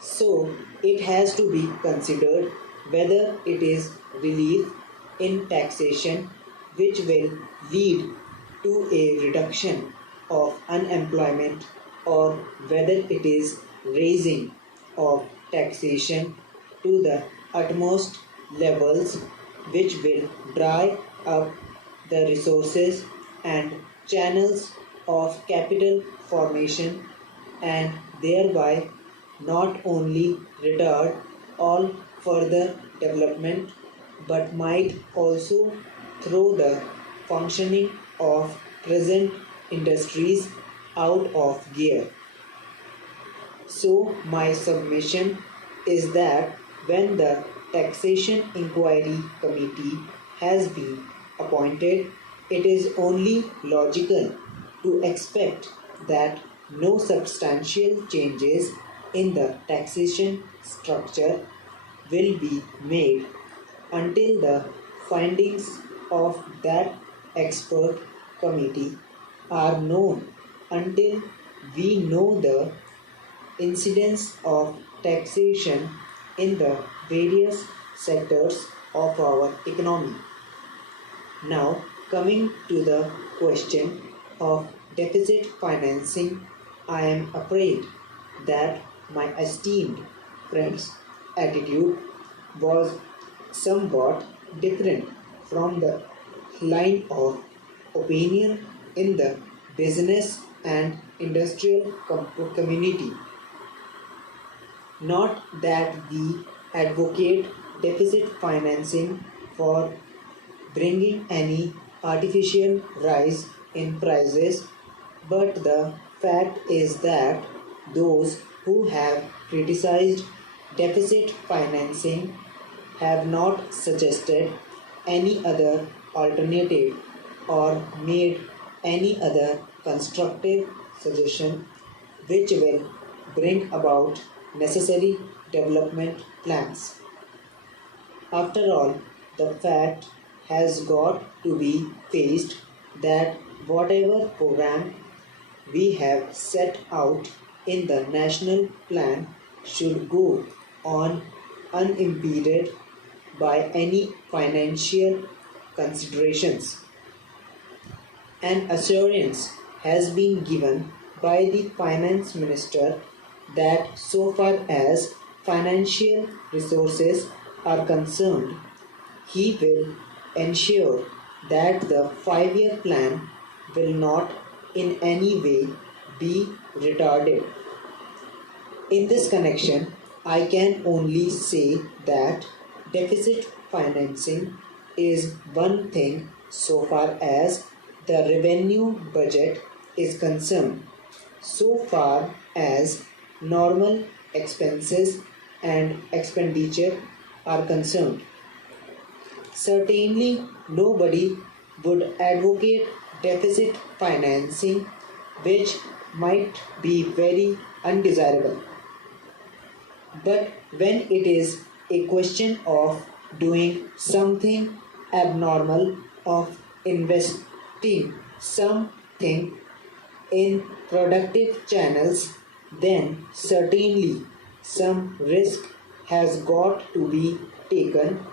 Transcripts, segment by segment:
So it has to be considered whether it is relief in taxation which will lead to a reduction of unemployment, or whether it is raising of taxation to the utmost levels which will dry up the resources and channels of capital formation, and thereby not only retard all further development but might also throw the functioning of present industries out of gear. So, my submission is that when the Taxation Inquiry Committee has been appointed, it is only logical to expect that no substantial changes in the taxation structure will be made until the findings of that expert committee are known, until we know the incidence of taxation in the various sectors of our economy. Now, coming to the question of deficit financing, I am afraid that my esteemed friend's attitude was somewhat different from the line of opinion in the business and industrial community. Not that we advocate deficit financing for bringing any artificial rise in prices, but the fact is that those who have criticized deficit financing have not suggested any other alternative or made any other constructive suggestion which will bring about necessary development plans. After all, the fact has got to be faced that whatever program we have set out in the national plan should go on unimpeded by any financial considerations. An assurance has been given by the finance minister that so far as financial resources are concerned, he will ensure that the 5-year plan will not in any way be retarded. In this connection, I can only say that deficit financing is one thing so far as the revenue budget is concerned, so far as normal expenses and expenditure are concerned. Certainly, nobody would advocate deficit financing, which might be very undesirable. But when it is a question of doing something abnormal, of investing something in productive channels, then certainly some risk has got to be taken,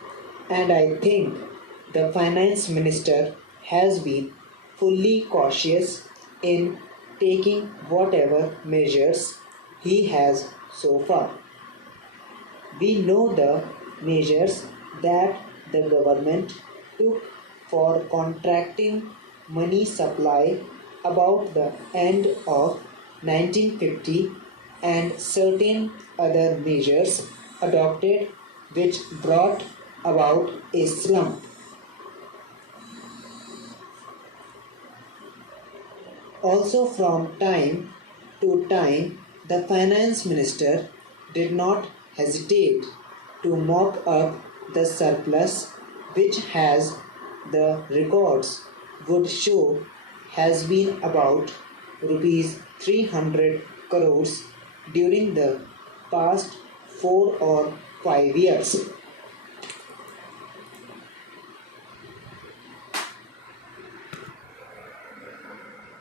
and I think the finance minister has been fully cautious in taking whatever measures he has so far. We know the measures that the government took for contracting money supply about the end of 1950, and certain other measures adopted which brought about a slump. Also, from time to time, the finance minister did not hesitate to mop up the surplus, which has the records would show has been about rupees 300 crores during the past 4 or 5 years.